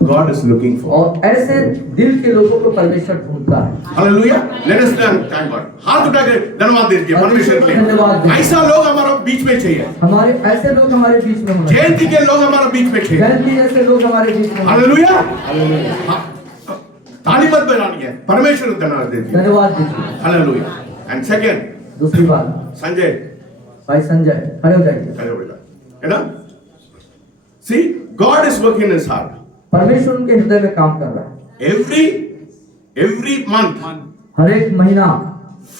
God is looking for. और ऐसे दिल के लोगों को परमेश्वर ढूंढता है। Hallelujah. Let us thank God. हाथ उठा के धन्यवाद दीजिए परमेश्वर के लिए। ऐसा लोग हमारे बीच में चाहिए। हमारे ऐसे लोग हमारे बीच में होने जयंती के लोग हमारे बीच में चाहिए। जयंती जैसे लोग हमारे बीच में। हालेलुया। ताली मत बजानी है, परमेश्वर को धन्यवाद दीजिए। धन्यवाद दीजिए। हालेलुया। एंड सेकंड, दूसरी बात, संजय भाई संजय खड़े हो जाइए। खड़े हो जाइए, है ना? See, God is working in his heart. परमेश्वर उनके हृदय में काम कर रहा है। Every month, हर एक महीना,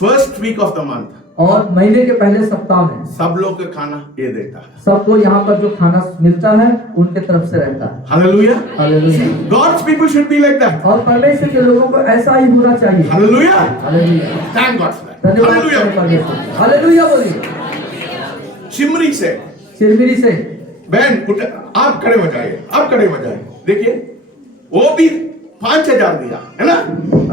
first week of the month, और महीने के पहले सप्ताह में सब लोग का खाना ये देता है। सबको यहाँ पर जो खाना मिलता है उनके तरफ से रहता है। Hallelujah. Hallelujah. God's people should be like that. और परमेश्वर के लोगों को ऐसा ही होना चाहिए। Hallelujah. Hallelujah. Thank God for that. धन्यवाद Hallelujah. परमेश्वर। हालेलुया बोलिए। चिमरी से, चिरमिरी से, बहन उठ, आप खड़े हो जाइए, आप खड़े हो जाइए। देखिए, वो भी 5,000 दिया, है ना?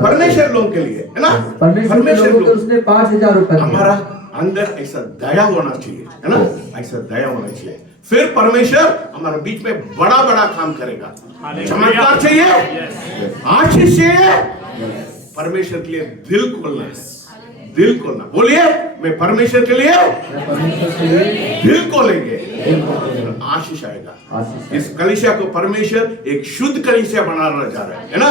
परमेश्वर लोगों के लिए, है ना? परमेश्वर के लोगों को उसने 5,000 रुपए दिए। हमारा अंदर ऐसा दया होना चाहिए, है ना? ऐसा दया होना चाहिए। फिर परमेश्वर हमारे बीच में बड़ा बड़ा काम करेगा। चमत्कार चाहिए, आशीष चाहिए, परमेश्वर के लिए दिल खोलना है। दिल खोलना, बोलिए मैं परमेश्वर के लिए दिल खोलेंगे, आशीष आएगा। इस कलीसिया को परमेश्वर एक शुद्ध कलीसिया बनाना चाह रहा है ना?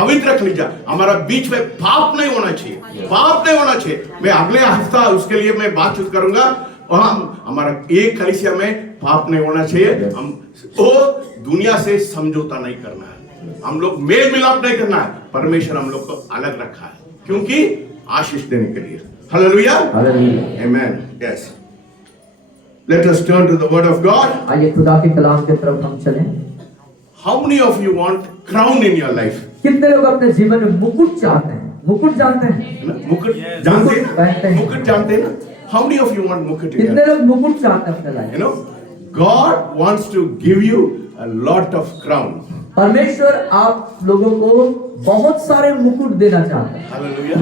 पवित्र कलीसिया, हमारा बीच में पाप नहीं होना चाहिए, पाप नहीं होना चाहिए। मैं अगले हफ्ता उसके लिए मैं बातचीत करूंगा। और हम हमारा एक कलीसिया में पाप नहीं होना चाहिए। हम वो दुनिया से समझौता नहीं करना है, हम लोग मेल मिलाप नहीं करना है। परमेश्वर हम लोग को अलग रखा है क्योंकि आशीष देने के लिए। Hallelujah, amen. Yes, let us turn to the word of God. आइए खुदा के कलाम की तरफ हम चलें। How many of you want crown in your life? कितने लोग अपने जीवन में मुकुट चाहते हैं? मुकुट जानते हैं? मुकुट जानते हैं? मुकुट जानते हैं ना? How many of you want मुकुट? कितने लोग मुकुट चाहते हैं अपने life? You know, God wants to give you a lot of crown. परमेश्वर आप लोगों को बहुत सारे मुकुट देना चाहता है। Hallelujah.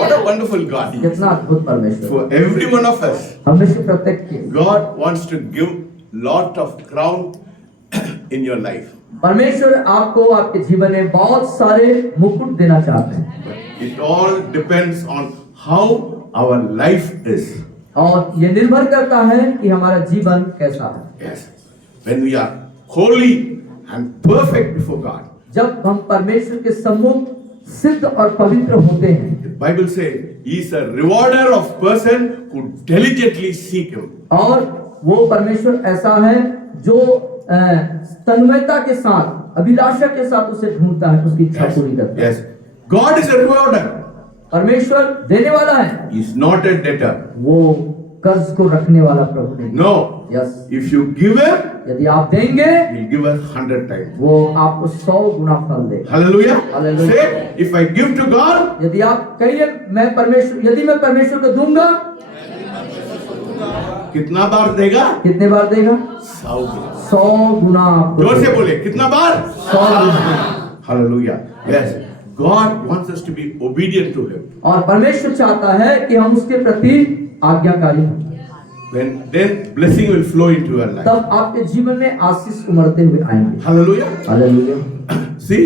What a wonderful God. कितना अद्भुत परमेश्वर। For every one of us, हम में से प्रत्येक के God wants to give lot of crown in your life. परमेश्वर आपको आपके जीवन में बहुत सारे मुकुट देना चाहते हैं। But it all depends on how our life is. और ये निर्भर करता है कि हमारा जीवन कैसा है। Yes. When we are holy and perfect before God. जब हम परमेश्वर के सम्मुख सिद्ध और पवित्र होते हैं, The Bible says he is a rewarder of person who diligently seek him. और वो परमेश्वर ऐसा है जो तन्मयता के साथ, अभिलाषा के साथ उसे ढूंढता है, उसकी इच्छा पूरी करता है। Yes. God is a rewarder. परमेश्वर देने वाला है, He is not a debtor. वो कर्ज को रखने वाला प्रभु नहीं। No. Yes. If you give him, यदि आप देंगे, he'll give us 100 times. वो आपको 100 गुना फल देगा। Hallelujah. Hallelujah. Say, if I give to God, यदि आप कहिए यदि मैं परमेश्वर को दूंगा, कितना बार देगा? कितने बार देगा? 100 गुना आपको। जोर से बोले, कितना बार? 100 गुना। Hallelujah. Yes. God wants us to be obedient to him. और परमेश्वर चाहता है कि हम उसके प्रति आज्ञाकारी हों। Then blessing will flow into your life. तब आपके जीवन में आशीष उमड़ते हुए आएंगे। Hallelujah. Hallelujah. See,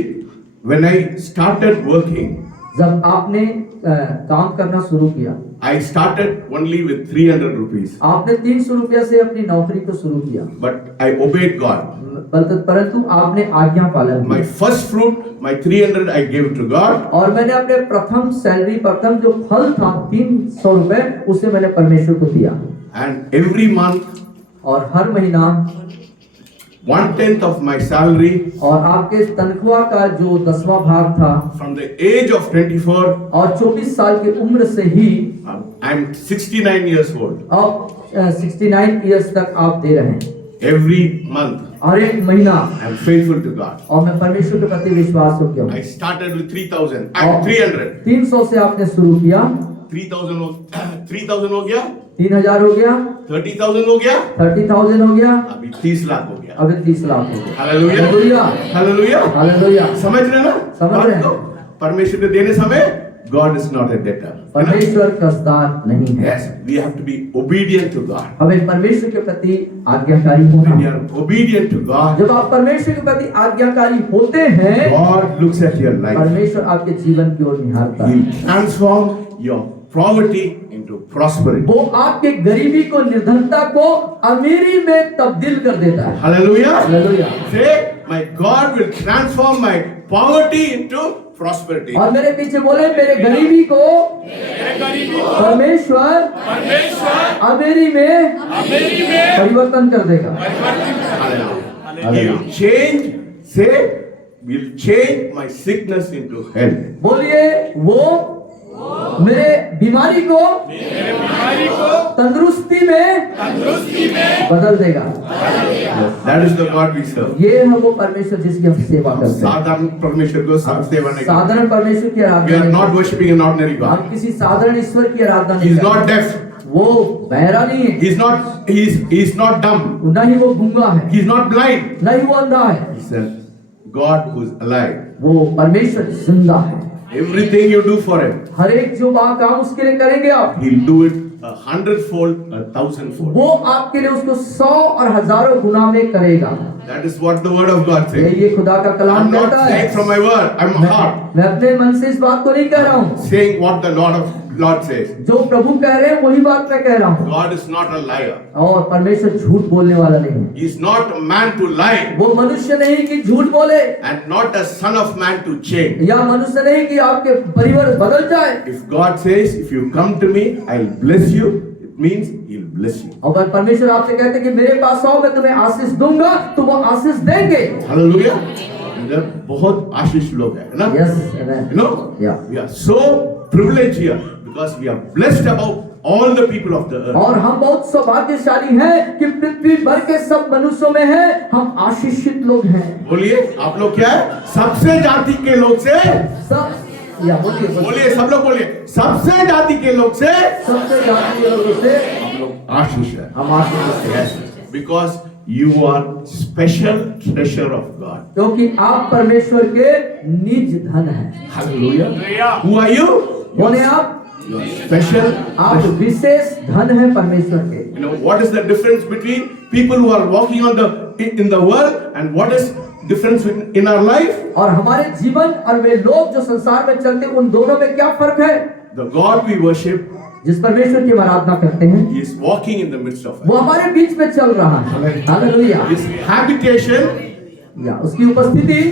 when I started working, जब आपने काम करना शुरू किया, I started only with 300 rupees. आपने 300 रुपया से अपनी नौकरी को शुरू किया, But I obeyed God. परंतु आपने आज्ञा पालन My किया। first fruit, my 300 I gave to God. और मैंने अपने प्रथम सैलरी, प्रथम जो फल था 300 रुपए, उसे मैंने परमेश्वर को दिया। And every month, और हर महीना 1/10 of my salary, और आपके तनख्वाह का जो 10वां भाग था, from the age of 24, और 24 साल की उम्र से ही I'm 69 years old. अब 69 इयर्स तक आप दे रहे हैं। Every month, हर एक महीना I'm faithful to God. और मैं परमेश्वर के प्रति विश्वास योग्य हूँ। I started with 3,000 and 300. 300 से आपने शुरू किया, 3,000 हो गया, 3,000 हो गया, 30,000 हो गया, 30,000 हो गया, अभी 30 लाख हो गया। अभी 30 लाख हो गया। Hallelujah, hallelujah, hallelujah. समझ रहे ना? समझ रहे हैं। परमेश्वर के देने समय God is not a debtor. परमेश्वर कर्जदार नहीं है। Yes, we have to be obedient to God. हमें परमेश्वर के प्रति आज्ञाकारी When होना you है। are obedient to God, जब आप परमेश्वर के प्रति आज्ञाकारी होते हैं, God looks at your life. परमेश्वर आपके जीवन की ओर निहारता है। He'll transform your poverty into prosperity. वो आपके गरीबी को, निर्धनता को अमीरी में तब्दील कर देता है। Hallelujah. Hallelujah. Say, my God will transform my poverty into prosperity. और मेरे पीछे बोले, मेरे गरीबी को परमेश्वर अमीरी में परिवर्तन कर देगा। He will change, say, will change my sickness into health. बोलिए, वो मेरे बीमारी को तंदुरुस्ती में बदल देगा। That is the God we serve. ये है वो परमेश्वर जिसकी हम सेवा करते हैं। साधारण परमेश्वर को सेवा नहीं करते. साधारण परमेश्वर की We आराधना are नहीं not करते। worshiping an ordinary God. हम किसी साधारण ईश्वर की आराधना He नहीं is not करते। deaf. वो बहरा नहीं है, He is not dumb. न ही वो गूंगा है, He is not blind. न ही वो अंधा है। He is a God who is alive. वो परमेश्वर जिंदा है। Everything you do for Him, हर एक जो काम उसके लिए करेंगे आप, He'll do it 100-fold, 1,000-fold. वो आपके लिए उसको 100 और हजारों गुना में करेगा। That is what the word of God says. ये खुदा का I'm कलाम not कहता है। saying from my word, I'm heart मैं अपने मन से इस बात को नहीं कह रहा हूँ, saying what the Lord says. जो प्रभु कह रहे हैं वही बात मैं कह रहा हूँ। God is not a liar. और परमेश्वर झूठ बोलने वाला नहीं है। He is not a man to lie, वो मनुष्य नहीं कि झूठ बोले, and not a son of man to change. या मनुष्य नहीं कि आपके परिवार बदल जाए। If God says, if you come to me, I'll bless you, it means He'll bless you. और परमेश्वर आपसे कहते हैं कि मेरे पास आओ, मैं तुम्हें आशीष दूंगा, तो वो आशीष देंगे। Hallelujah. इधर बहुत आशीष लोग हैं, है ना? Yes, amen. You know, Yeah. we are so privileged here because we are blessed about all the people of the earth. और हम बहुत सौभाग्यशाली हैं कि पृथ्वी भर के सब मनुष्यों में है हम आशीषित लोग हैं। बोलिए, आप लोग क्या है? सबसे जाति के लोग से, सब या बोलिए, सब लोग बोलिए, सबसे जाति के लोग से सबसे जाति के लोगों से हम लोग आशीष है. हम आशीषित हैं। Yes, because you are special treasure of God. क्योंकि आप परमेश्वर के निज धन हैं। Hallelujah. Who are you? कौन है आप? You are special. आप विशेष धन हैं परमेश्वर के। You know what is the difference between people who are walking in the world and what is difference in our life? और हमारे जीवन और वे लोग जो संसार में चलते हैं, उन दोनों में क्या फर्क है? The God we worship, जिस परमेश्वर की हम आराधना करते हैं, He is walking in the midst of us. वो हमारे बीच में चल रहा है। हालेलुया। His habitation, या उसकी उपस्थिति,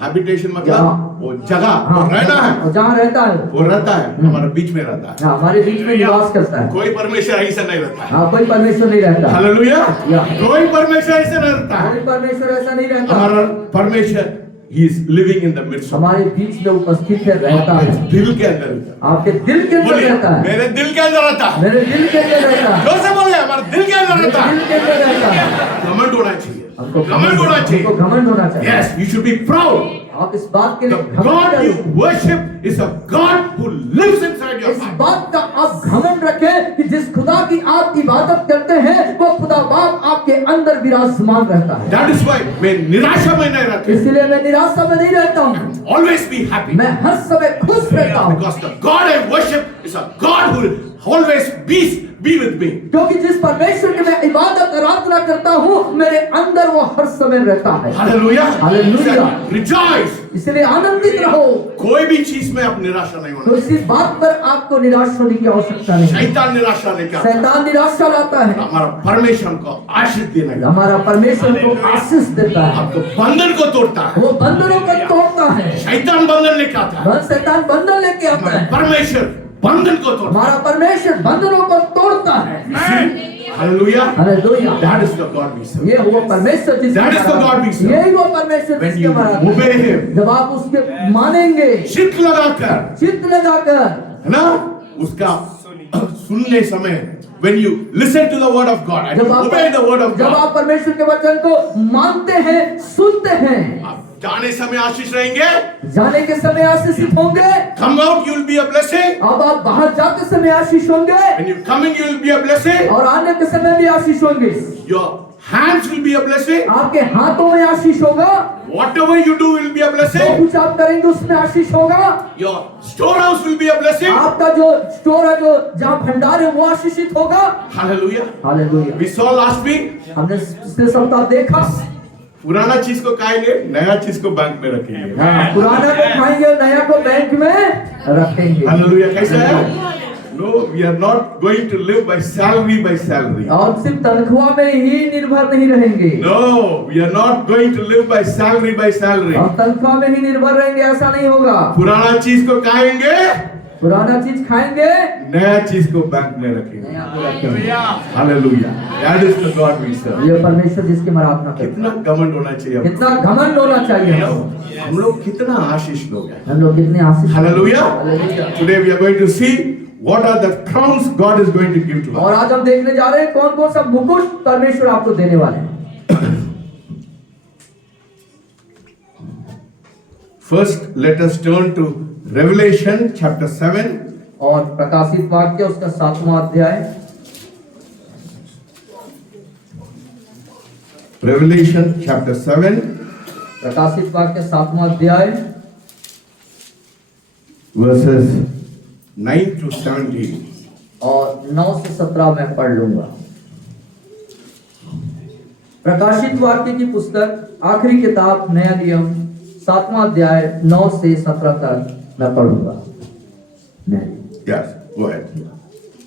habitation या मतलब वो जगह, हाँ, वो रहना है, और जहाँ रहता है वो रहता है, हमारे बीच में रहता है. हाँ, हमारे बीच में निवास करता है। कोई परमेश्वर ऐसा नहीं रहता है. हाँ, कोई परमेश्वर नहीं रहता। Hallelujah. Yeah. कोई परमेश्वर ऐसा नहीं रहता है. कोई परमेश्वर ऐसा नहीं रहता। हमारा परमेश्वर, He is living in the midst of हमारे बीच में उपस्थित है, रहता है। us. दिल के अंदर रहता है. आपके दिल के अंदर बोलिए, रहता है। मेरे दिल के अंदर रहता है. मेरे दिल के अंदर रहता है। जोर से बोलिए, हमारे दिल के अंदर मेरे रहता है. दिल के अंदर रहता है। घमंड होना चाहिए. हमको घमंड होना हमको चाहिए. घमंड होना चाहिए। Yes, you should be proud. आप इस बात के The लिए घमंड God करें। you worship is a God who lives inside your इस heart. बात का आप घमंड रखें कि जिस खुदा की आप इबादत करते हैं, वो खुदा बाप आपके अंदर विराजमान रहता है। That is why मैं निराशा में नहीं रहता. इसलिए मैं निराशा में नहीं रहता हूँ, Always be happy. मैं हर समय खुश रहता हूँ। Because the God I worship is a God who will always be with me. क्योंकि जिस परमेश्वर की मैं इबादत आराधना करता हूँ, मेरे अंदर वो हर समय रहता है। Hallelujah. Hallelujah. Rejoice. इसलिए आनंदित रहो। कोई भी चीज में आप निराशा नहीं तो होना. इसी बात पर आपको निराश होने की आवश्यकता नहीं है। शैतान निराशा लेके आता है. शैतान निराशा लाता है, हमारा परमेश्वर हमको आशीष देने का, हमारा परमेश्वर को आशीष देता है। आपको बंधन को तोड़ता है. वो बंधनों को तोड़ता है। शैतान बंधन लेके आता है. शैतान बंधन लेके आता हमारा है, परमेश्वर बंधन को तोड़ता हमारा परमेश्वर बंधनों को तोड़ता है। है. Hallelujah. Hallelujah. That is the God we serve. ये वो परमेश्वर जिसकी That is the God we serve. यही वो परमेश्वर When जिसके you हमारा obey Him, जब आप उसके मानेंगे, चित्त लगाकर, चित्त लगाकर, है ना, उसका सुनने समय, when you listen to the word of God and जब you obey the word of जब God, आप परमेश्वर के वचन को मानते हैं, सुनते हैं, आप जाने समय आशीष रहेंगे. जाने के समय आशीषित होंगे। Come out, you will be a blessing. अब आप बाहर जाते समय आशीष होंगे, When you come in, you will be a blessing. और आने के समय भी आशीष होंगे। Your hands will be a blessing. आपके हाथों में आशीष होगा। whatever you do will be a जो blessing. कुछ आप करेंगे उसमें आशीष होगा। Your storehouse will be a blessing. आपका जो स्टोर है, जो जहाँ भंडार है, वो आशीषित होगा। Hallelujah. Hallelujah. We saw last week. हमने पिछले सप्ताह देखा, पुराना चीज को खाएंगे, नया चीज को बैंक में रखेंगे। पुराना को खाएंगे और नया को बैंक में रखेंगे। हालेलुया। कैसा है? No, we are not going to live by salary by salary. और सिर्फ तनख्वाह में ही निर्भर नहीं रहेंगे। No, we are not going to live by salary by salary. और तनख्वाह में ही निर्भर रहेंगे, ऐसा नहीं होगा। पुराना चीज को खाएंगे, पुराना चीज खाएंगे, नया चीज को बैंक में रखेंगे। नया को रखेंगे। Hallelujah. That is the God we serve. ये परमेश्वर जिसकी हम आराधना करते हैं। कितना घमंड होना चाहिए हमको। कितना घमंड होना चाहिए हमको। हम लोग कितना आशीष लोग हैं। हम लोग कितने आशीष। Hallelujah. Hallelujah. Today we are going to see what are the crowns God is going to give to us. और आज हम देखने जा रहे हैं कौन कौन सा मुकुट परमेश्वर आपको देने वाले हैं। First, let us turn to Revelation chapter 7. और प्रकाशित वाक्य उसका 7वां अध्याय। Revelation chapter 7, प्रकाशित वाक्य 7वां अध्याय verses 9 to 17. और 9 से 17 मैं पढ़ लूंगा। प्रकाशित वाक्य की पुस्तक आखिरी किताब नया नियम 7वां अध्याय 9 से 17 तक मैं पढ़ूंगा। Yes, go ahead.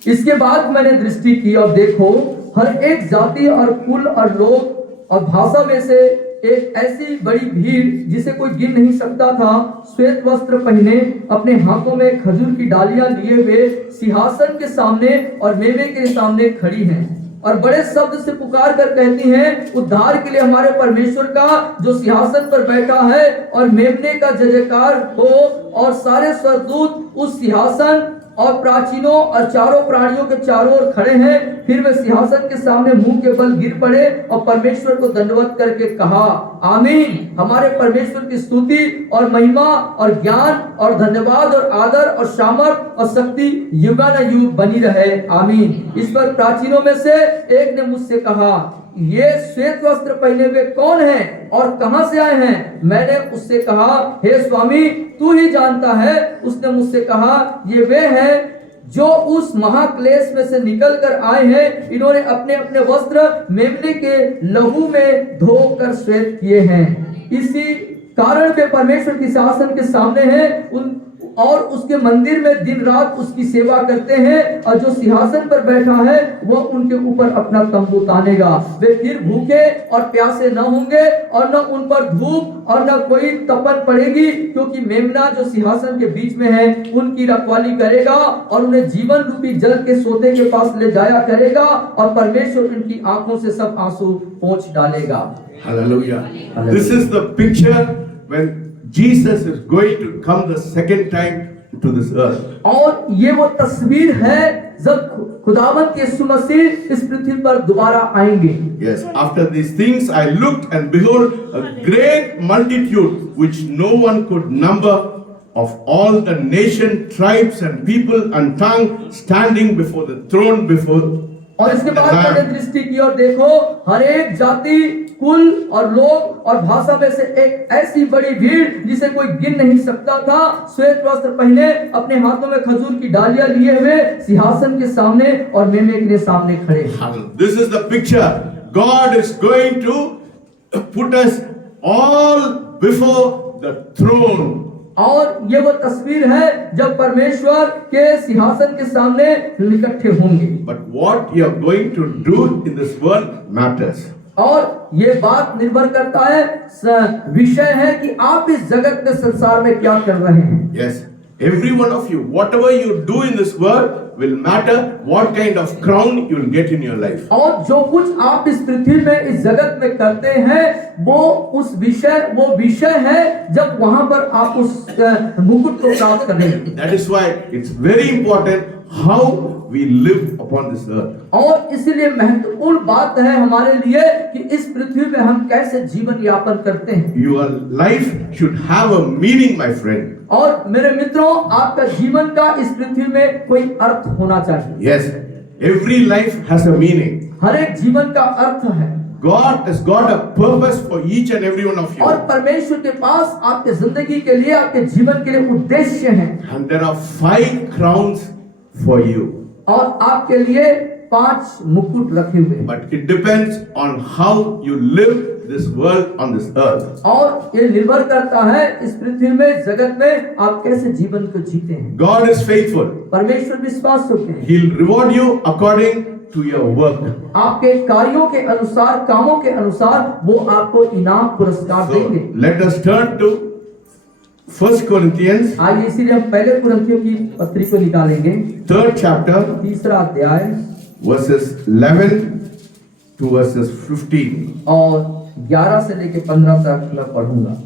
इसके बाद मैंने दृष्टि की और देखो, हर एक जाति और कुल और लोग और भाषा में से एक ऐसी बड़ी भीड़ जिसे कोई गिन नहीं सकता था, श्वेत वस्त्र पहने, अपने हाथों में खजूर की डालियां लिए हुए सिंहासन के सामने और मेवे के सामने खड़ी हैं और बड़े शब्द से पुकार कर कहती हैं, उद्धार के लिए हमारे परमेश्वर का जो सिंहासन पर बैठा है और मेमने का जय जयकार हो। और सारे स्वर्गदूत उस सिंहासन और प्राचीनों और चारों प्राणियों के चारों ओर खड़े हैं। फिर वे सिंहासन के सामने मुंह के बल गिर पड़े और परमेश्वर को दंडवत करके कहा, आमीन। हमारे परमेश्वर की स्तुति और महिमा और ज्ञान और धन्यवाद और आदर और सामर्थ और शक्ति युगानुयुग बनी रहे, आमीन। इस पर प्राचीनों में से एक ने मुझसे कहा, ये श्वेत वस्त्र पहने हुए कौन हैं और कहां से आए हैं? मैंने उससे कहा, हे स्वामी, तू ही जानता है। उसने मुझसे कहा, ये वे हैं जो उस महाक्लेश में से निकल कर आए हैं। इन्होंने अपने अपने वस्त्र मेमने के लहू में धोकर श्वेत किए हैं। इसी कारण वे परमेश्वर के शासन के सामने हैं और उसके मंदिर में दिन रात उसकी सेवा करते हैं। और जो सिंहासन पर बैठा है वह उनके ऊपर अपना तंबू तानेगा। वे फिर भूखे और प्यासे न होंगे और न उन पर धूप और न कोई तपन पड़ेगी, क्योंकि मेमना जो सिंहासन के बीच में है उनकी रखवाली करेगा और उन्हें जीवन रूपी जल के सोते के पास ले जाया करेगा और परमेश्वर उनकी आंखों से सब आंसू पोंछ डालेगा। Hallelujah. This is the picture when Jesus is going to come the second time to this earth. और ये वो तस्वीर है जब खुदावंद यीशु मसीह इस पृथ्वी पर दोबारा आएंगे। Yes, after these things I looked and behold a great multitude which no one could number, of all the nation, tribes and people and tongue, standing before the throne before और इसके बाद मैंने दृष्टि की और देखो, हर एक जाति, कुल और लोग और भाषा में से एक ऐसी बड़ी भीड़ जिसे कोई गिन नहीं सकता था, श्वेत वस्त्र पहने, अपने हाथों में खजूर की डालियां लिए हुए सिंहासन के सामने और मेमने के सामने खड़े। This is the picture. God is going to put us all before the throne. और ये वो तस्वीर है जब परमेश्वर के सिंहासन के सामने इकट्ठे होंगे। But what you are going to do in this world matters. और ये बात निर्भर करता है, विषय है कि आप इस जगत में संसार में क्या कर रहे हैं। Yes, every one of you, whatever you do in this world will matter what kind of crown you will get in your life. और जो कुछ आप इस पृथ्वी में इस जगत में करते हैं वो विषय है जब वहां पर आप उस मुकुट को प्राप्त करेंगे। That is why it's very important how we live upon this earth. और इसलिए महत्वपूर्ण बात है हमारे लिए कि इस पृथ्वी में हम कैसे जीवन यापन करते हैं। Your life should have a meaning, my friend. और मेरे मित्रों, आपका जीवन का इस पृथ्वी में कोई अर्थ होना चाहिए। Yes, every life has a meaning. हर एक जीवन का अर्थ है। God has got a purpose for each and every one of you. और परमेश्वर के पास आपके जिंदगी के लिए, आपके जीवन के लिए उद्देश्य है। And there are 5 crowns for you. और आपके लिए 5 मुकुट रखे हुए हैं। But it depends on how you live this world on this earth. और ये निर्भर करता है इस पृथ्वी में, जगत में आप कैसे जीवन को जीते हैं। God is faithful. परमेश्वर विश्वास योग्य है। He'll reward you according to your work. आपके कार्यों के अनुसार, कामों के अनुसार वो आपको इनाम पुरस्कार So देंगे। let us turn to 1 Corinthians, आइए इसीलिए हम पहले कुरिन्थियों की पत्री को निकालेंगे, 3rd chapter, 3रा अध्याय verses 11 to verses 15. और 11 से लेकर 15 तक मैं पढ़ूंगा।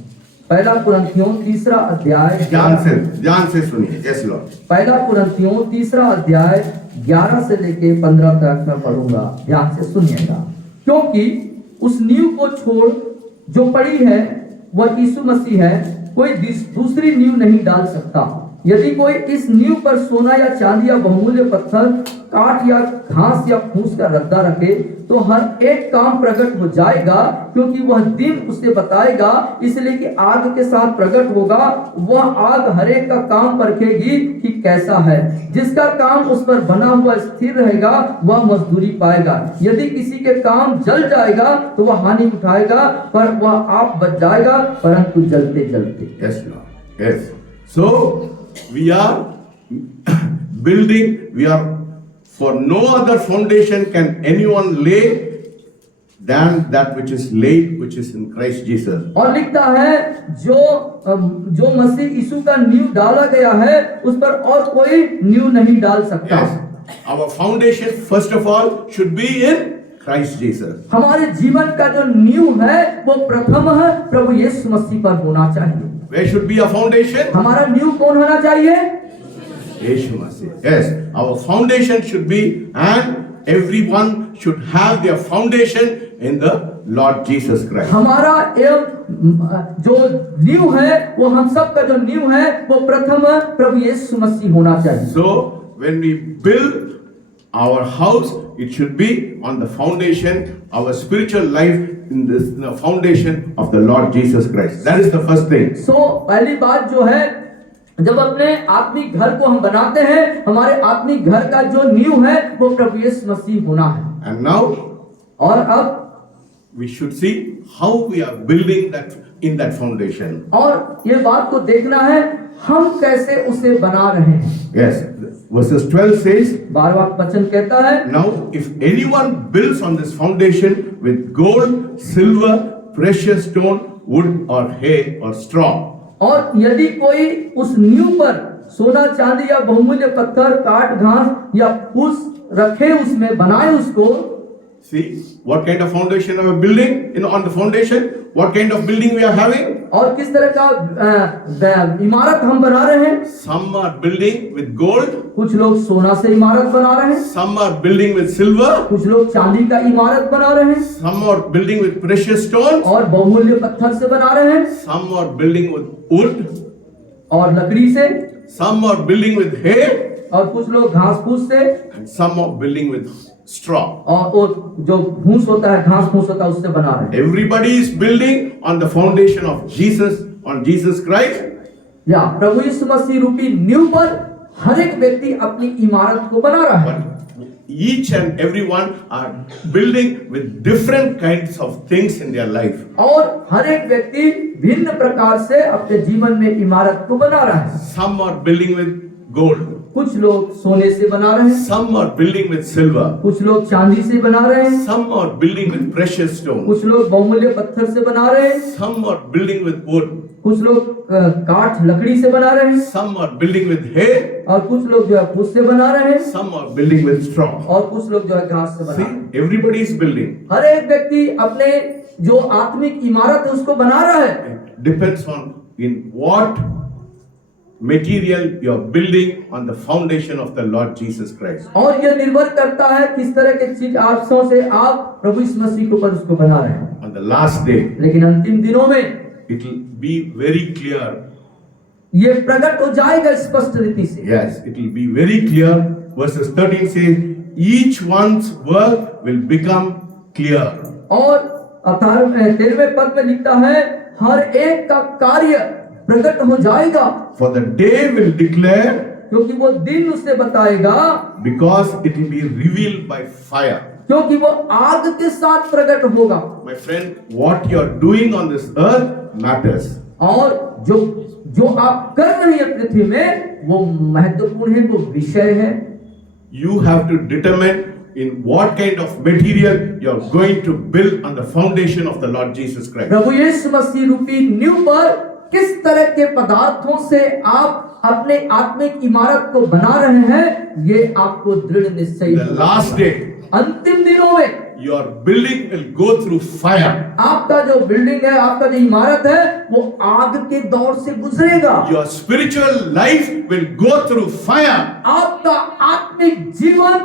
पहला कुरिन्थियों 3रा अध्याय, ध्यान से सुनिए। Yes Lord. पहला कुरिन्थियों 3रा अध्याय 11 से लेकर 15 तक मैं पढ़ूंगा। ध्यान से सुनिएगा। क्योंकि उस नींव को छोड़ जो पड़ी है वह यीशु मसीह है, कोई दूसरी नींव नहीं डाल सकता। यदि कोई इस नींव पर सोना या चांदी या बहुमूल्य पत्थर, काठ या घास या फूस का रद्दा रखे तो हर एक काम प्रकट हो जाएगा, क्योंकि वह दिन उसे बताएगा। इसलिए कि आग के साथ प्रकट होगा, वह आग हर एक का काम परखेगी कि कैसा है। जिसका काम उस पर बना हुआ स्थिर रहेगा वह मजदूरी पाएगा। यदि किसी के काम जल जाएगा तो वह हानि उठाएगा, पर वह आप बच जाएगा, परंतु जलते जलते। Yes Lord. Yes. So we are building, we are, for no other foundation can anyone lay than that which is laid, which is in Christ Jesus. और लिखता है जो मसीह यीशु का नींव डाला गया है उस पर और कोई नींव नहीं डाल सकता। Yes. Our foundation first of all should be in Christ Jesus. हमारे जीवन का जो नींव है वो प्रथम है प्रभु यीशु मसीह पर होना चाहिए। Where should be our foundation? हमारा नींव कौन होना चाहिए? Yeshu Masih. Yes, our foundation should be, and everyone should have their foundation in the Lord Jesus Christ. हमारा जो नींव है वो हम सब का जो नींव है वो प्रथम प्रभु यीशु मसीह होना चाहिए। So when we build our house, it should be on the foundation, our spiritual life in the foundation of the Lord Jesus Christ. That is the first thing. So पहली बात जो है, जब अपने आत्मिक घर को हम बनाते हैं, हमारे आत्मिक घर का जो नींव है वो प्रभु यीशु मसीह होना है। And now और अब we should see how we are building that in that foundation. और ये बात को देखना है हम कैसे उसे बना रहे हैं। Yes, verses 12 says, 12वां वचन कहता है, now if anyone builds on this foundation with gold, silver, precious stone, wood or hay or straw. और यदि कोई उस नींव पर सोना चांदी या बहुमूल्य पत्थर, काठ, घास या फूस रखे, उसमें बनाए उसको। See what kind of foundation are we building on the foundation? What kind of building we are having? और किस तरह का इमारत हम बना रहे हैं। Some are building with gold. कुछ लोग सोना से इमारत बना रहे हैं। Some are building with silver. कुछ लोग चांदी का इमारत बना रहे हैं। Some are building with precious stones. और बहुमूल्य पत्थर से बना रहे हैं। Some are building with wood. और लकड़ी से। Some are building with hay. और कुछ लोग घास फूस से। And some are building with straw. और जो फूस होता है, घास फूस होता है, उससे बना रहे हैं। Everybody is building on the foundation of Jesus, on Jesus Christ. या प्रभु यीशु मसीह रूपी नींव पर हर एक व्यक्ति अपनी इमारत को बना रहा है। But each and everyone are building with different kinds of things in their life. और हर एक व्यक्ति भिन्न प्रकार से अपने जीवन में इमारत को बना रहा है। Some are building with gold. कुछ लोग सोने से बना रहे हैं। Some are building with silver. कुछ लोग चांदी से बना रहे हैं। Some are building with precious stones. कुछ लोग बहुमूल्य पत्थर से बना रहे हैं। Some are building with wood. कुछ लोग काठ लकड़ी से बना रहे हैं। Some are building with hay. और कुछ लोग जो है फूस से बना रहे हैं। Some are building with straw. और कुछ लोग जो है घास से बना रहे हैं। See, everybody is building. हर एक व्यक्ति अपने जो आत्मिक इमारत है उसको बना रहा है। It depends on in what material you are building on the foundation of the Lord Jesus Christ. और यह निर्भर करता है किस तरह के चीज आपसों से आप प्रभु यीशु मसीह के ऊपर उसको बना रहे हैं। On the last day, लेकिन अंतिम दिनों में it will be very clear. ये प्रकट हो जाएगा स्पष्ट रीति से। Yes, it will be very clear. Verses 13 says, each one's work will become clear. और 13वें पद में लिखता है हर एक का कार्य प्रकट हो जाएगा, For the day will declare, क्योंकि वो दिन उसे बताएगा, because it will be revealed by fire. क्योंकि वो आग के साथ प्रकट होगा। My friend, what you are doing on this earth matters. और जो आप कर रही हैं पृथ्वी में वो महत्वपूर्ण है, वो विषय है। You have to determine in what kind of material you are going to build on the foundation of the Lord Jesus Christ. प्रभु यीशु मसीह रूपी नींव पर किस तरह के पदार्थों से आप अपने आत्मिक इमारत को बना रहे हैं, ये आपको दृढ़ निश्चय The last day, अंतिम दिनों में your building will go through fire. आपका जो बिल्डिंग है, आपका जो इमारत है, वो आग के दौर से गुजरेगा। Your spiritual life will go through fire. आपका आत्मिक जीवन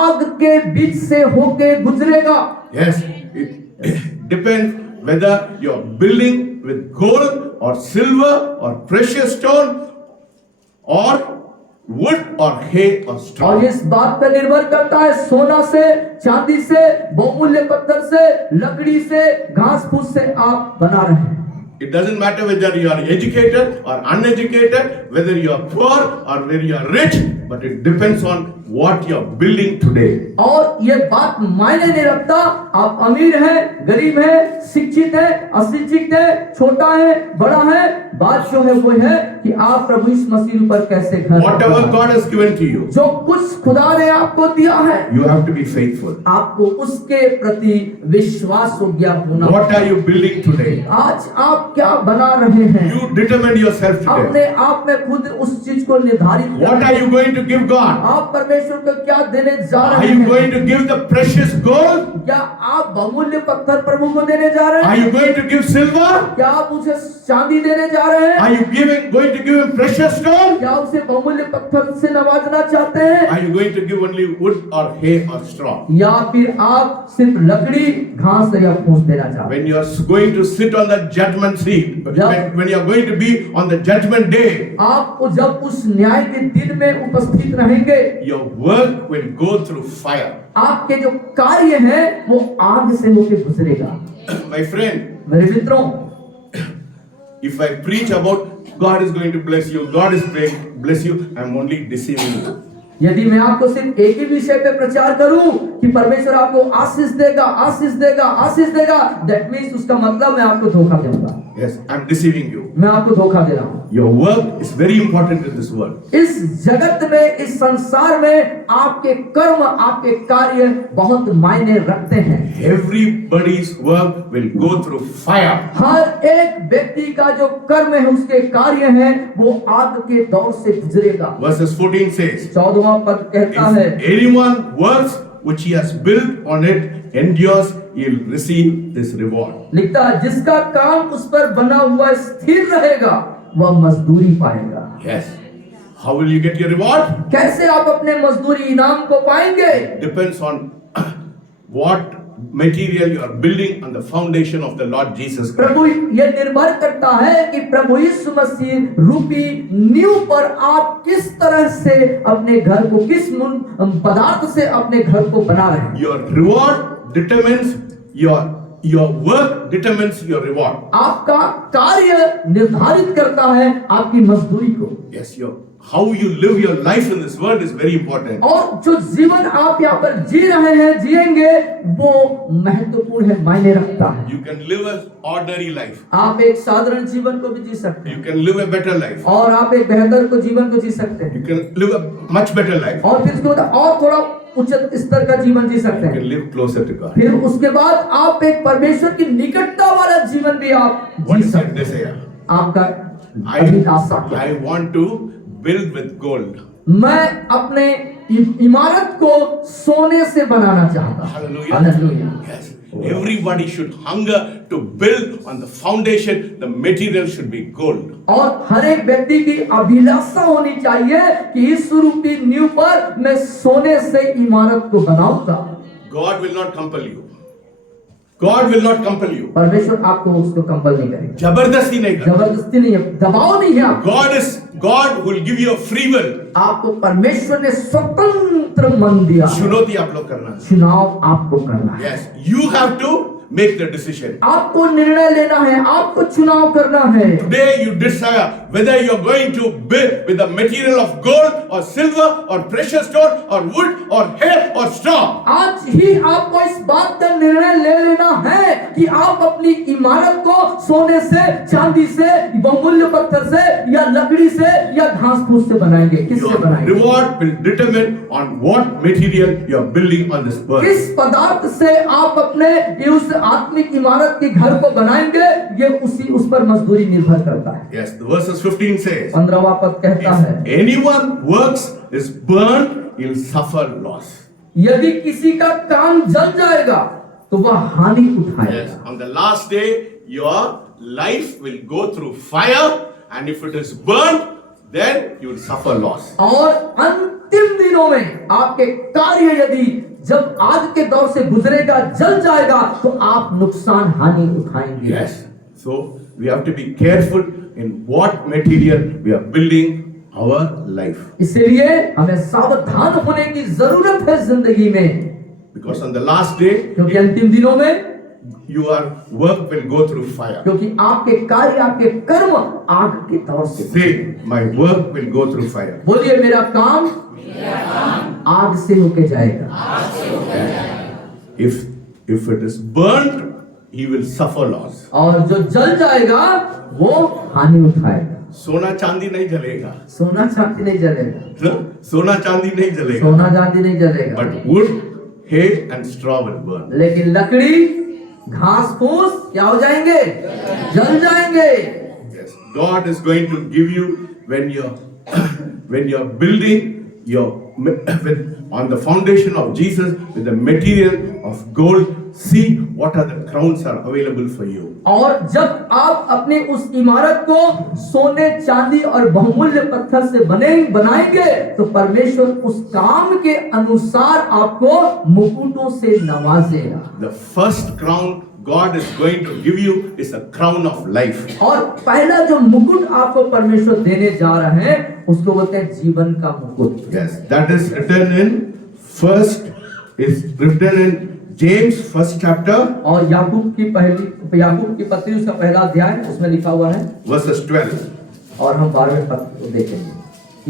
आग के बीच से होके गुजरेगा। Yes, it depends whether you are building with gold or silver or precious stone or wood or hay or straw. और इस बात पर निर्भर करता है सोना से, चांदी से, बहुमूल्य पत्थर से, लकड़ी से, घास फूस से आप बना रहे हैं। It doesn't matter whether you are educated or uneducated, whether you are poor or whether you are rich, but it depends on what you are building today. और ये बात मायने नहीं रखता आप अमीर हैं, गरीब हैं, शिक्षित हैं, अशिक्षित हैं, छोटा है, बड़ा है, बात जो है वो है कि आप प्रभु यीशु मसीह पर कैसे घर Whatever God has given to you, जो कुछ खुदा ने आपको दिया है, you have to be faithful. आपको उसके प्रति विश्वास योग्य होना। What are you building today? आज आप क्या बना रहे हैं? You determine yourself today. अपने आप में खुद उस चीज को निर्धारित What are you going to give God? आप परमेश्वर को क्या देने जा Are रहे you हैं? going to give the precious gold? क्या आप बहुमूल्य पत्थर प्रभु को देने जा रहे Are हैं? you going to give silver? क्या आप उसे चांदी देने जा रहे हैं? Are you going to give him precious stone? क्या उसे बहुमूल्य पत्थर से नवाजना चाहते हैं? Are you going to give only wood or hay or straw? या फिर आप सिर्फ लकड़ी, घास या फूस देना चाहते हैं? When you are going to sit on the judgment seat, when you are going to be on the judgment day, आप जब उस न्याय के दिन में उपस्थित रहेंगे, your work will go through fire. आपके जो कार्य है वो आग से होकर गुजरेगा। My friend, मेरे मित्रों, if I preach about God is going to bless you, God is going to bless you, I am only deceiving you. यदि मैं आपको सिर्फ एक ही विषय पे प्रचार करूं कि परमेश्वर आपको आशीष देगा, आशीष देगा, आशीष देगा, दैट मीन्स उसका मतलब मैं आपको धोखा दूंगा। Yes, I am deceiving you. मैं आपको धोखा दे रहा हूं। Your work is very important in this world. इस जगत में, इस संसार में आपके कर्म, आपके कार्य बहुत मायने रखते हैं। Everybody's work will go through fire. हर एक व्यक्ति का जो कर्म है, उसके कार्य हैं, वो आग के दौर से गुजरेगा। Verses 14 says, 14वां पद कहता है, if anyone works which he has built on it endures, he will receive this reward. लिखता है जिसका काम उस पर बना हुआ स्थिर रहेगा वह मजदूरी पाएगा। Yes. How will you get your reward? कैसे आप अपने मजदूरी इनाम को पाएंगे? Depends on what material you are building on the foundation of the Lord Jesus Christ. प्रभु यह निर्भर करता है कि प्रभु यीशु मसीह रूपी नींव पर आप किस तरह से अपने घर को, किस पदार्थ से अपने घर को बना रहे हैं। Your reward determines your work determines your reward. आपका कार्य निर्धारित करता है आपकी मजदूरी को। Yes, how you live your life in this world is very important. और जो जीवन आप यहाँ पर जी रहे हैं, जिएंगे, वो महत्वपूर्ण है, मायने रखता है। You can live an ordinary life. आप एक साधारण जीवन को भी जी सकते हैं You can live a better life. और आप एक बेहतर को जीवन को जी सकते हैं You can live a much better life. और फिर उसके बाद और थोड़ा उच्च स्तर का जीवन जी सकते You can हैं। live closer to God. फिर उसके बाद आप एक परमेश्वर की निकटता वाला जीवन भी आप What जी is सकते that desire? हैं। आपका अभिलाषा क्या है? I want to build with gold. मैं अपने इमारत को सोने से बनाना चाहता हूं। Hallelujah. Hallelujah. Yes. Everybody should hunger to build on the foundation. The material should be gold. और हर एक व्यक्ति की अभिलाषा होनी चाहिए कि इस रूपी नींव पर मैं सोने से इमारत को बनाऊंगा। God will not compel you. God will not compel you. परमेश्वर आपको उसको कंपल नहीं करेगा, जबरदस्ती नहीं कर. जबरदस्ती नहीं है, दबाव नहीं है आपको। God will give you a free will. आपको परमेश्वर ने स्वतंत्र मन दिया है। चुनौती आप लोग करना. चुनाव आपको करना है। Yes, you have to make the decision. आपको निर्णय लेना है, आपको चुनाव करना है। Today you decide whether you are going to build with the material of gold or silver or precious stone or wood or hay or straw. आज ही आपको इस बात का निर्णय ले लेना है कि आप अपनी इमारत को सोने से, चांदी से, बहुमूल्य पत्थर से या लकड़ी से या घास फूस से बनाएंगे। किससे Your बनाएंगे? reward will determine on what material you are building on this earth. किस पदार्थ से आप अपने ये उस आत्मिक इमारत के घर को बनाएंगे, ये उस पर मजदूरी निर्भर करता है। Yes, the verses 15 says, 15वां पद कहता है, if anyone works is burned, he'll suffer loss. यदि किसी का काम जल जाएगा तो वह हानि उठाएगा। Yes, on the last day, your life will go through fire, and if it is burned, then you will suffer loss. और अंतिम दिनों में आपके कार्य यदि जब आग के दौर से गुजरेगा, जल जाएगा, तो आप नुकसान हानि उठाएंगे। Yes, so we have to be careful in what material we are building our life. इसलिए हमें सावधान होने की जरूरत है जिंदगी में, Because on the last day, क्योंकि अंतिम दिनों में your work will go through fire. क्योंकि आपके कार्य, आपके कर्म आग के दौर से। Say, my work will go through fire. बोलिए, मेरा काम आग से होके जाएगा। If it is burnt, he will suffer loss. और जो जल जाएगा वो हानि उठाएगा। सोना चांदी नहीं जलेगा, सोना चांदी नहीं जलेगा, सोना चांदी नहीं जलेगा, सोना चांदी नहीं जलेगा, but wood, hay and straw will burn. लेकिन लकड़ी, घास फूस क्या हो जाएंगे? जल जाएंगे। Yes, God is going to give you when you're building on the foundation of Jesus with the material of gold. See what are the crowns are available for you. और जब आप अपने उस इमारत को सोने, चांदी और बहुमूल्य पत्थर से बनाएंगे तो परमेश्वर उस काम के अनुसार आपको मुकुटों से नवाजेगा। The first crown God is going to give you is a crown of life. और पहला जो मुकुट आपको परमेश्वर देने जा रहे हैं उसको बोलते हैं जीवन का मुकुट। Yes, that is written in James first chapter, और याकूब की पत्री उसका पहला अध्याय, उसमें लिखा हुआ है verses 12. और हम 12वें पद को देखेंगे।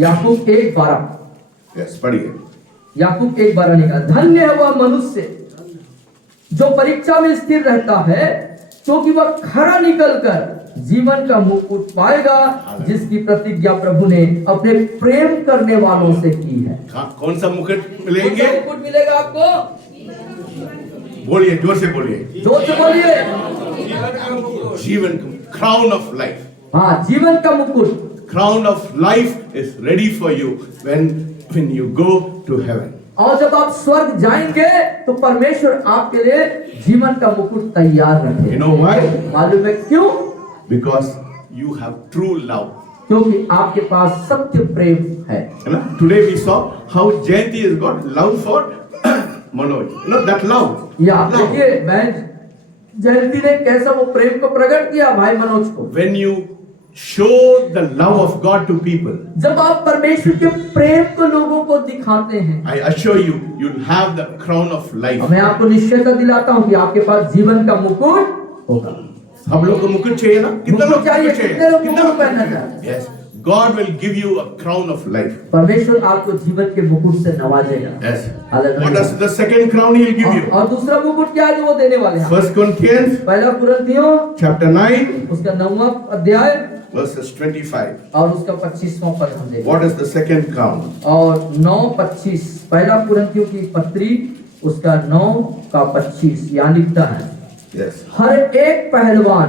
याकूब 1:12। Yes, पढ़िए। याकूब 1:12 निकला, धन्य है वह मनुष्य जो परीक्षा में स्थिर रहता है, क्योंकि वह खरा निकलकर जीवन का मुकुट पाएगा, जिसकी प्रतिज्ञा प्रभु ने अपने प्रेम करने वालों से की है। कौन सा मुकुट मिलेंगे? मुकुट मिलेगा आपको? बोलिए, जोर से बोलिए। जोर से बोलिए। जीवन का crown of life. हाँ, जीवन का मुकुट। Crown of life is ready for you when you go to heaven. और जब आप स्वर्ग जाएंगे तो परमेश्वर आपके लिए जीवन का मुकुट तैयार रखे। You know why? मालूम है क्यों? Because you have true love. क्योंकि आपके पास सत्य प्रेम है। Today we saw how Jayanti has got love for Manoj. That love. या आप देखिए, मैं जयंती ने कैसा वो प्रेम को प्रकट किया भाई मनोज को। When you show the love of God to people, जब आप परमेश्वर के प्रेम को लोगों को दिखाते हैं, I assure you, you'll have the crown of life. मैं आपको निश्चयता दिलाता हूँ कि आपके पास जीवन का मुकुट होगा। हम लोग को मुकुट चाहिए ना? कितना लोग चाहिए? कितने लोग मुकुट पहनना चाहते हैं? Yes, God will give you a crown of life. परमेश्वर आपको जीवन के मुकुट से नवाजेगा। Yes. Hallelujah. What is the second crown He will give you? और दूसरा मुकुट क्या है जो वो देने वाले हैं? 1 Corinthians पहला कुरिन्थियों chapter 9 उसका 9वां अध्याय verses 25. और उसका 25वां पद हम देखें। What is the second crown? और 9:25 पहला कुरिन्थियों की पत्री उसका 9:25 यहाँ लिखता है, Yes. हर एक पहलवान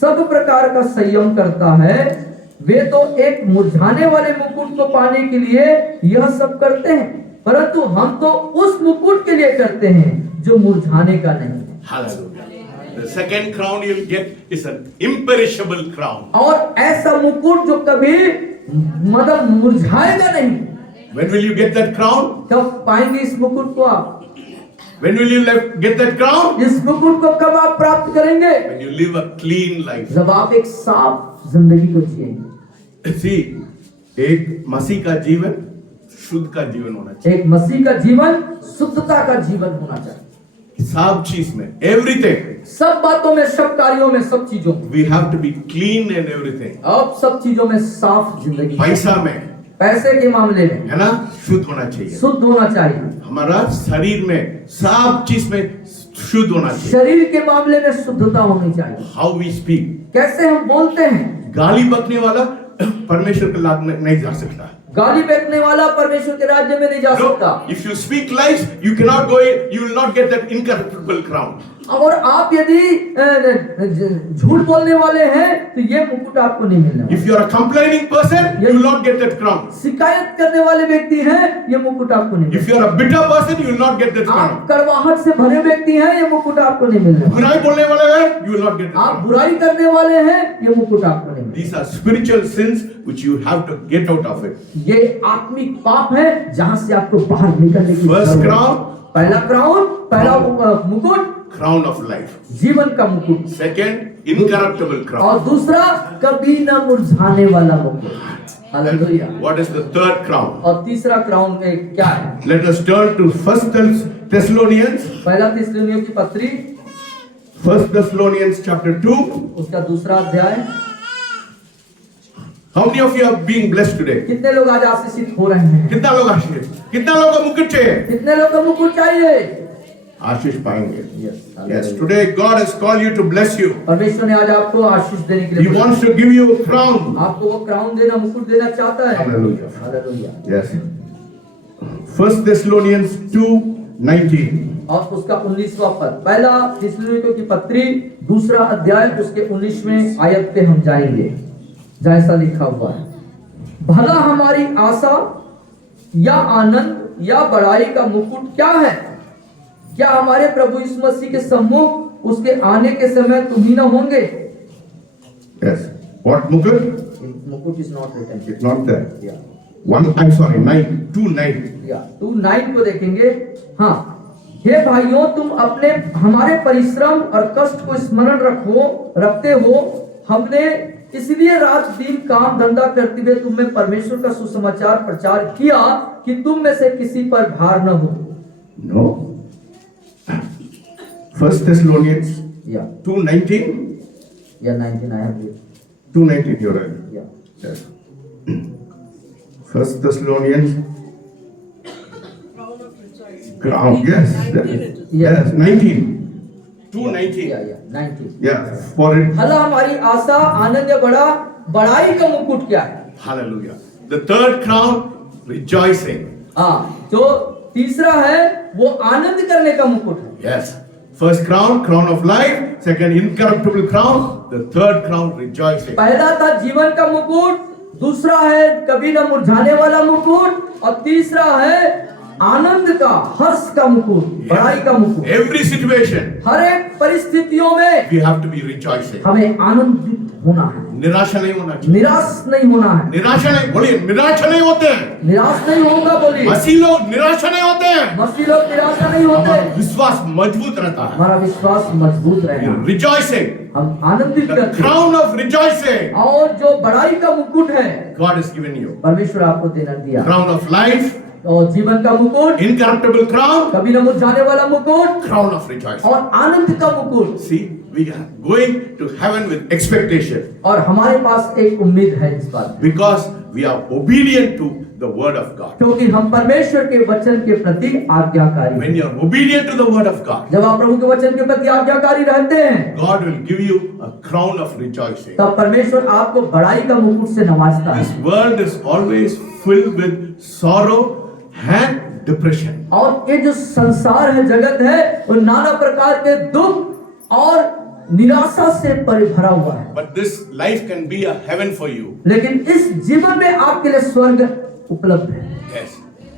सब प्रकार का संयम करता है, वे तो एक मुरझाने वाले मुकुट को पाने के लिए यह सब करते हैं, परंतु हम तो उस मुकुट के लिए करते हैं जो मुरझाने का नहीं है। Hallelujah. The second crown you'll get is an imperishable crown. और ऐसा मुकुट जो कभी मतलब मुरझाएगा नहीं। When will you get that crown? कब पाएंगे इस मुकुट को आप? When will you get that crown? इस मुकुट को कब आप प्राप्त करेंगे? When you live a clean life. जब आप एक साफ जिंदगी को जिएंगे। See, एक मसीह का जीवन शुद्ध का जीवन होना चाहिए। एक मसीह का जीवन शुद्धता का जीवन होना चाहिए। सब चीज में, एवरीथिंग सब बातों में, सब कार्यों में, सब चीजों में। We have to be clean in everything. अब सब चीजों में साफ जिंदगी, पैसा में, पैसे के मामले में, है ना, शुद्ध होना चाहिए। शुद्ध होना चाहिए। हमारा शरीर में, सब चीज में शुद्ध होना चाहिए। शरीर के मामले में शुद्धता होनी चाहिए। हाउ वी स्पीक, कैसे हम बोलते हैं। गाली बकने वाला परमेश्वर के लाभ में नहीं जा सकता। गाली फेंकने वाला परमेश्वर के राज्य में नहीं जा सकता। If you speak lies, you cannot go in, you will not get that incorruptible crown. और आप यदि झूठ बोलने वाले हैं तो ये मुकुट आपको नहीं मिलने वाला। If you are a complaining person, you will not get that crown. शिकायत करने वाले व्यक्ति हैं, ये मुकुट आपको नहीं If मिलेगा। you are a bitter person, you will not get that आप crown. कड़वाहट से भरे व्यक्ति हैं, ये मुकुट आपको नहीं मिलने वाला। बुराई बोलने वाले हैं, you will not get that आप crown. बुराई करने वाले हैं, ये मुकुट आपको नहीं मिलेगा। These are spiritual sins which you have to get out of it. ये आत्मिक पाप है जहां से आपको बाहर निकलने की First जरूरत है। crown, पहला क्राउन, पहला मुकुट, crown of life. जीवन का मुकुट। Second, incorruptible crown. और दूसरा कभी न मुरझाने वाला मुकुट। Hallelujah. What is the third crown? और तीसरा क्राउन में क्या है? Let us turn to First Thessalonians. पहला थिस्सलुनीकियों की पत्री, First Thessalonians chapter 2. उसका दूसरा अध्याय। How many of you are being blessed today? कितने लोग आज आशीषित हो रहे हैं? कितना लोग आशीष, कितना लोगों को मुकुट चाहिए? कितने लोग को मुकुट चाहिए? आशीष पाएंगे। Yes, Yes, today God has called you to bless you. परमेश्वर ने आज आपको आशीष देने के He लिए wants to give you a crown. आपको वो क्राउन देना, मुकुट देना चाहता है। Hallelujah. Hallelujah. Yes. First Thessalonians 2:19. और उसका 19वां पद, पहला थिस्सलुनीकियों की पत्री दूसरा अध्याय उसके 19वें आयत पे हम जाएंगे, जैसा लिखा हुआ है। भला हमारी आशा या आनंद या बड़ाई का मुकुट क्या है? क्या हमारे प्रभु यीशु मसीह के सम्मुख उसके आने के समय तुम ही न होंगे? Yes. What मुकुट? मुकुट is not written. It's not there. या 2:9 को देखेंगे। हाँ, हे भाइयों, तुम अपने हमारे परिश्रम और कष्ट को स्मरण रखते हो। हमने इसलिए रात दिन काम धंधा करते हुए तुम में परमेश्वर का सुसमाचार प्रचार किया कि तुम में से किसी पर भार न हो। No. First Thessalonians या 2:19. 19 I have read. 2:19 you're right. या Yes. First Thessalonians. Crown. Yes. Yes. 19. 2:19. या 19। Yeah. For it. भला हमारी आशा आनंद या बड़ाई का मुकुट क्या है? Hallelujah. The third crown, rejoicing. हाँ, जो तीसरा है वो आनंद करने का मुकुट है। Yes. First crown, crown of life. Second, incorruptible crown. The third crown, rejoicing. पहला था जीवन का मुकुट, दूसरा है कभी न मुरझाने वाला मुकुट, और तीसरा है आनंद का, हर्ष का मुकुट, बड़ाई का मुकुट। Every situation, हर एक परिस्थितियों में we have to be rejoicing. हमें आनंदित होना है, निराशा नहीं होना चाहिए। निराश नहीं होना है। निराशा नहीं, बोलिए निराशा नहीं होते हैं। निराश नहीं होगा, बोलिए। मसीह लोग निराशा नहीं होते हैं। मसीह लोग निराशा नहीं होते। हमारा विश्वास मजबूत रहता है। हमारा विश्वास मजबूत रहेगा। Rejoicing. हम आनंदित The करते हैं। crown of rejoicing. और जो बड़ाई का मुकुट है God has given you. परमेश्वर आपको देना दिया। Crown of life. और जीवन का मुकुट, Incorruptible crown. कभी न मुरझाने वाला मुकुट, Crown of rejoicing. और आनंद का मुकुट। See, we are going to heaven with expectation और हमारे पास एक उम्मीद है इस बात में, because we are obedient to the word of God. क्योंकि हम परमेश्वर के वचन के प्रति आज्ञाकारी When हैं। you are obedient to the word of God, जब आप प्रभु के वचन के प्रति आज्ञाकारी रहते हैं, God will give you a crown of rejoicing. तब परमेश्वर आपको बड़ाई का मुकुट से नवाजता This है। world is always filled with sorrow and depression. और ये जो संसार है, जगत है, वो नाना प्रकार के दुख और निराशा से भरा हुआ है। But this life can be a heaven for you. लेकिन इस जीवन में आपके लिए स्वर्ग उपलब्ध है। Yes.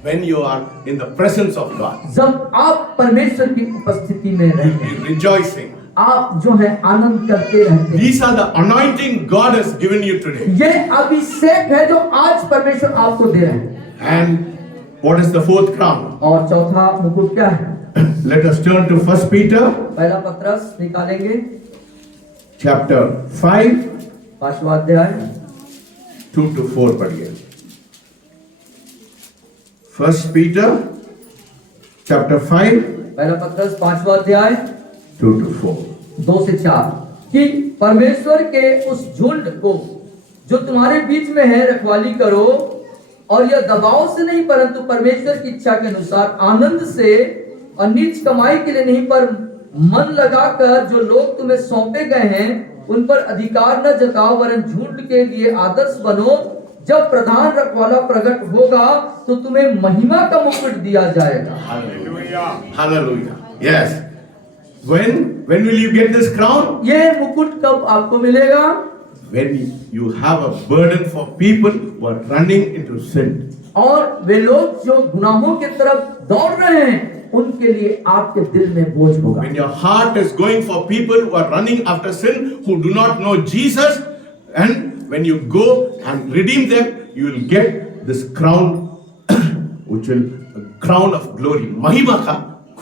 When you are in the presence of God, जब आप परमेश्वर की उपस्थिति में रहते हैं, you'll be rejoicing. आप जो है आनंद करते रहते हैं। These are the anointing God has given you today. ये अभिषेक है जो आज परमेश्वर आपको दे रहे हैं। And what is the fourth crown? और चौथा मुकुट क्या है? Let us turn to 1 Peter पहला पत्रस निकालेंगे, chapter 5, 5वां अध्याय 2-4 पढ़िए। 1 Peter chapter 5 पहला पत्रस 5वां अध्याय 2 to 4. 2 से 4 कि परमेश्वर के उस झुंड को जो तुम्हारे बीच में है रखवाली करो, और यह दबाव से नहीं परंतु परमेश्वर की इच्छा के अनुसार आनंद से, और नीच कमाई के लिए नहीं पर मन लगाकर जो लोग तुम्हें सौंपे गए हैं उन पर अधिकार न जताओ, वरन झुंड के लिए आदर्श बनो। जब प्रधान रखवाला प्रकट होगा तो तुम्हें महिमा का मुकुट दिया जाएगा। Hallelujah. Hallelujah. Yes. When will you get this crown? ये मुकुट कब आपको मिलेगा? When you have a burden for people who are running into sin. और वे लोग जो गुनाहों की तरफ दौड़ रहे हैं उनके लिए आपके दिल में बोझ होगा। When your heart is going for people who are running after sin, who do not know Jesus, and when you go and redeem them, you will get this crown, which will a crown of glory. महिमा का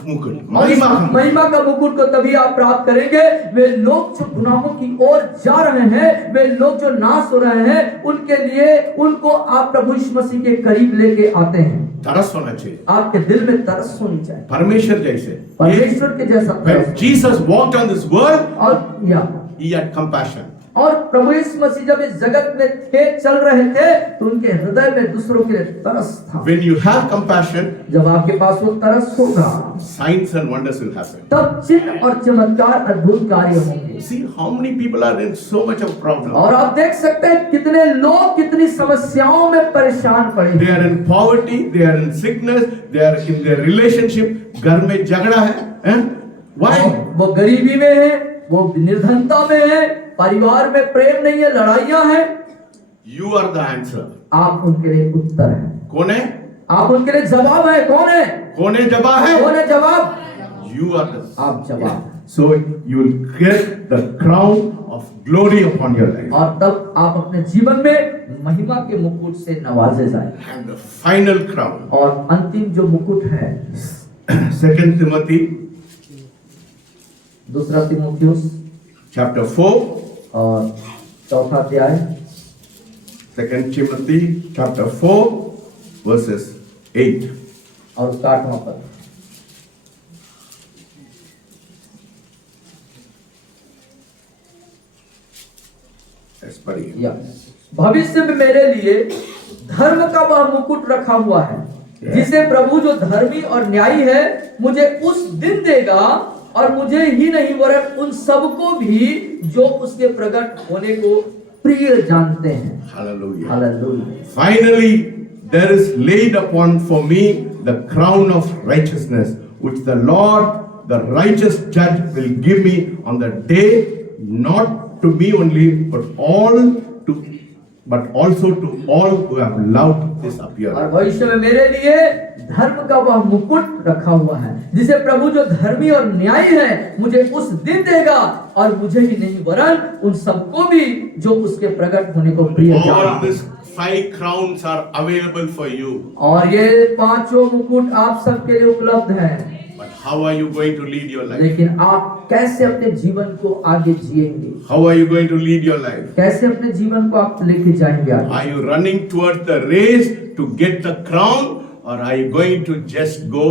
मुकुट, महिमा का मुकुट को तभी आप प्राप्त करेंगे। वे लोग जो गुनाहों की ओर जा रहे हैं, वे लोग जो नाश हो रहे हैं, उनके लिए उनको आप प्रभु यीशु मसीह के करीब लेके आते हैं। तरस होना चाहिए, आपके दिल में तरस होनी चाहिए, परमेश्वर जैसे, परमेश्वर के जैसा। When Jesus walked on this world, और he had compassion. और प्रभु यीशु मसीह जब इस जगत में थे, चल रहे थे, तो उनके हृदय में दूसरों के लिए तरस था। When you have compassion, जब आपके पास वो तरस होगा, signs and wonders will happen. तब चिन्ह और चमत्कार अद्भुत कार्य होंगे। See how many people are in so much of problem. और आप देख सकते हैं कितने लोग कितनी समस्याओं में परेशान पड़े They are in poverty, they are in sickness, they are in their relationship. घर में झगड़ा है, why? वो गरीबी में है, वो निर्धनता में है, परिवार में प्रेम नहीं है, लड़ाइयां हैं। You are the answer. आप उनके लिए उत्तर हैं। कौन है? आप उनके लिए जवाब है। कौन है? कौन है जवाब है? कौन है जवाब? You are the. आप जवाब। So you will get the crown of glory upon your life. और तब आप अपने जीवन में महिमा के मुकुट से नवाजे जाए। And the final crown. और अंतिम जो मुकुट है, 2 Timothy दूसरा तीमुथियुस chapter 4. और चौथा अध्याय 2 Timothy chapter 4 verses 8. और उसका 8वां पद। पढ़िए। भविष्य में मेरे लिए धर्म का वह मुकुट रखा हुआ है, जिसे प्रभु जो धर्मी और न्यायी है मुझे उस दिन देगा, और मुझे ही नहीं वरन उन सबको भी जो उसके प्रकट होने को प्रिय जानते हैं। Hallelujah. Hallelujah. Finally, there is laid upon for me the crown of righteousness, which the Lord, the righteous judge, will give me on the day, not to me only, but also to all who have loved his appearing. और भविष्य में मेरे लिए धर्म का वह मुकुट रखा हुआ है, जिसे प्रभु जो धर्मी और न्यायी है मुझे उस दिन देगा, और मुझे ही नहीं वरन उन सबको भी जो उसके प्रकट होने को प्रिय All जानते हैं। these 5 crowns are available for you. और ये 5 मुकुट आप सबके लिए उपलब्ध हैं। But how are you going to lead your life? लेकिन आप कैसे अपने जीवन को आगे जिएंगे? How are you going to lead your life? कैसे अपने जीवन को आप लेके जाएंगे आगे? Are you running towards the race to get the crown, or are you going to just go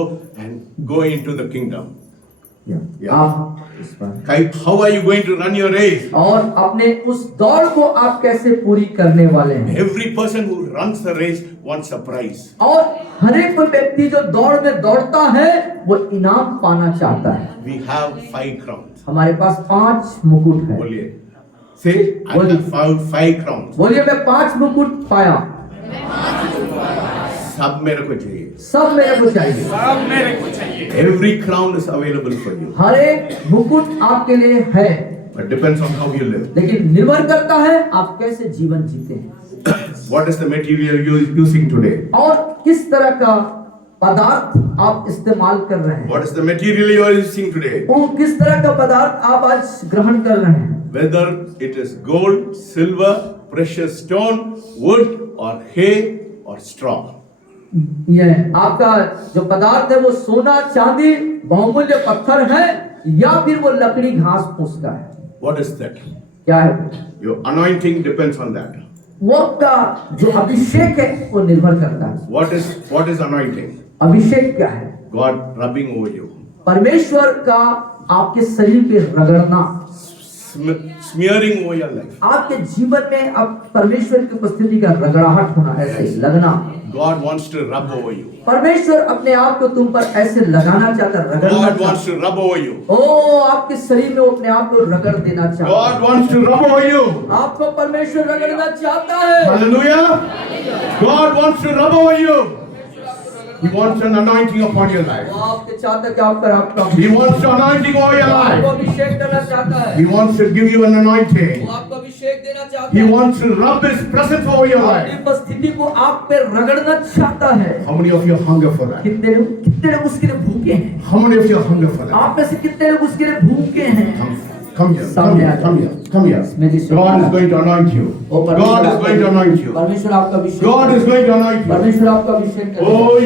into the kingdom? Yeah. आप इस पर How are you going to run your race? और अपने उस दौड़ को आप कैसे पूरी करने वाले हैं? Every person who runs the race wants a prize. और हर एक व्यक्ति जो दौड़ में दौड़ता है वो इनाम पाना चाहता है। We have 5 crowns. हमारे पास 5 मुकुट है। बोलिए, say I have found 5 crowns. बोलिए, मैं 5 मुकुट पाया। सब मेरे को चाहिए। सब मेरे को चाहिए। सब मेरे को चाहिए। Every crown is available for you. हर एक मुकुट आपके लिए है, But depends on how you live. लेकिन निर्भर करता है आप कैसे जीवन जीते हैं। What is the material you are using today? और किस तरह का पदार्थ आप इस्तेमाल कर रहे हैं। What is the material you are using today? वो किस तरह का पदार्थ आप आज ग्रहण कर रहे हैं। Whether it is gold, silver, precious stone, wood, or hay, or straw. ये आपका जो पदार्थ है वो सोना, चांदी, बहुमूल्य पत्थर है, या फिर वो लकड़ी, घास फूस का है। What is that? क्या है? Your anointing depends on that. वो का जो अभिषेक है वो निर्भर करता है। What is anointing? अभिषेक क्या है? God rubbing over you. परमेश्वर का आपके शरीर पे रगड़ना, smearing over your life. आपके जीवन में अब परमेश्वर की उपस्थिति का रगड़ाहट होना, ऐसे लगना। God wants to rub over you. परमेश्वर अपने आप को तुम पर ऐसे लगाना चाहता, रगड़ना God चाहता। wants to rub over you. ओ आपके शरीर में वो अपने आप को रगड़ देना चाहता। God wants to rub over you. आपको परमेश्वर रगड़ना चाहता है। Hallelujah. God wants to rub over you. He wants an anointing upon your life. वो आपके चाहता है कि आप पर आपका He wants an anointing over your आपको life. अभिषेक करना चाहता है। He wants to give you an anointing. वो आपको अभिषेक देना चाहता He है। wants to rub His presence over your अपनी life. उपस्थिति को आप पे रगड़ना चाहता है। How many of you hunger for that? कितने लोग उसके लिए भूखे हैं? How many of you hunger for that? आप में से कितने लोग उसके लिए भूखे हैं? Come here, come here, come here, come here. God is going to anoint you. God is going to anoint you. परमेश्वर आपका अभिषेक God is going to anoint you. परमेश्वर आपका अभिषेक करेगा। Oh,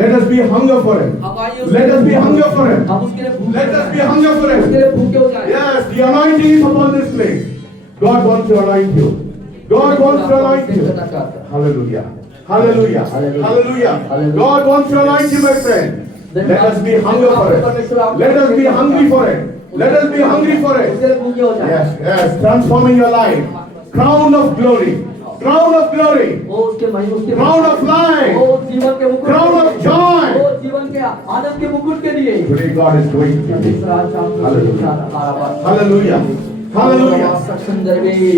let us be hunger for Him. अब आइए Let us be hunger for Him. हम उसके लिए भूखे Let हो us be जाएं। hunger for उसके Him. लिए भूखे हो जाएं। Yes, the anointing is upon this place. God wants to anoint you. God wants to anoint you. Hallelujah. Hallelujah. Hallelujah. God wants to anoint you, my friend. Let us be hunger for it. Let us be hungry for it. Let us be hungry for it. उसके लिए भूखे हो जाएं। Yes, yes, transforming your life. Crown of glory. Crown of glory. वो उसके महिमा उसके Crown of life. वो जीवन के मुकुट Crown of joy. वो जीवन के आनंद के मुकुट के लिए Today God is going to do this. Hallelujah. Hallelujah. Hallelujah.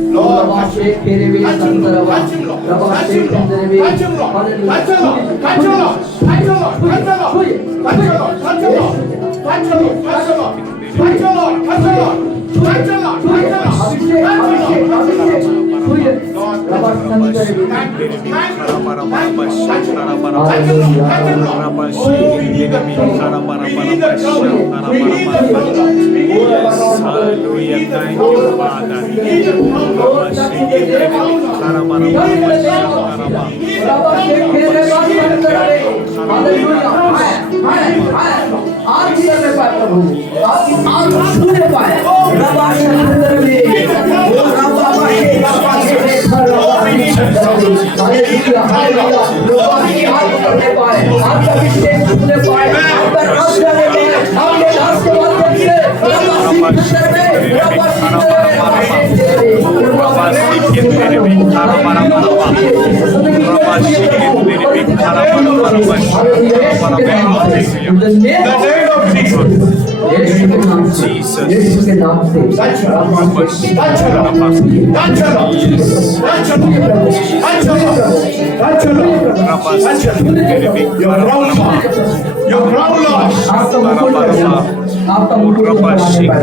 Thank you, Father. Thank you, Father.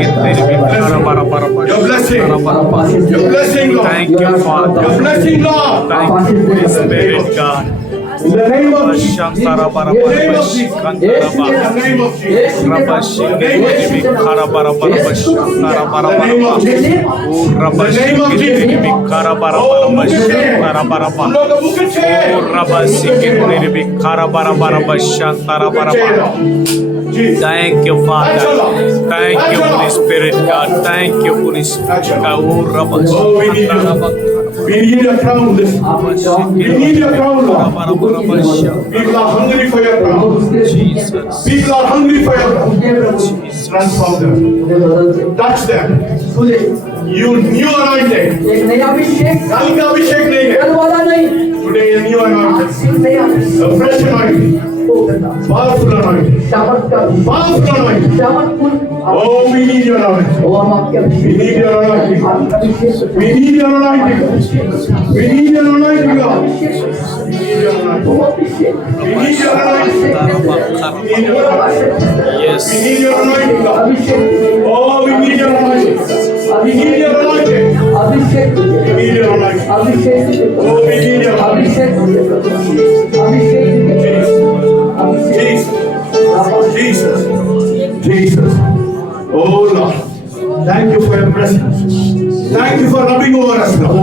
Your blessing, Lord. Thank you, Holy Spirit, God. In the name of Jesus. In the name of Jesus. In the name of Jesus. In the name of Jesus. In the name of Jesus. हम लोग का मुकुट है। Thank you, Father. Thank you, Holy Spirit, God. Thank you, Holy Spirit, God. Oh, we need your crown this. We need your crown, Lord. People are hungry for your crown. Jesus. People are hungry for your crown. Transform them. Touch them. You new anointing. एक नया अभिषेक कल का अभिषेक नहीं है. कल वाला नहीं Today a new anointing. नया अभिषेक A fresh anointing. Powerful anointing. चमत्कार Powerful anointing. चमत्कार Oh, we need your anointing. वो हम आपके We Abhishek need your anointing. आपका अभिषेक We need your anointing. We need your anointing, Lord. We need your anointing. वो अभिषेक We need your anointing. We need your anointing. Yes. We need your anointing, Lord. Abhishek Oh, we need your anointing. We need your anointing. Abhishek We need your anointing. Abhishek Oh, we need your anointing. Abhishek Abhishek Jesus. Jesus. Oh, Lord. Thank you for your presence. Thank you for rubbing over us, Lord.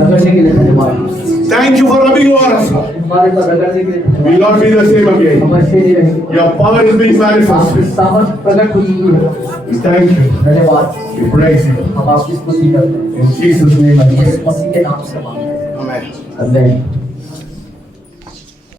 रगड़ने के लिए धन्यवाद Thank you for rubbing over us, Lord. हमारे पर रगड़ने के लिए We will not be the same again. हम ऐसे नहीं रहेंगे Your power is being manifested. सामर्थ प्रकट हो चुकी है We thank you. धन्यवाद We praise you. हम आपकी स्तुति करते हैं In Jesus' name I pray. यीशु मसीह के नाम से मांगते हैं Amen. आमीन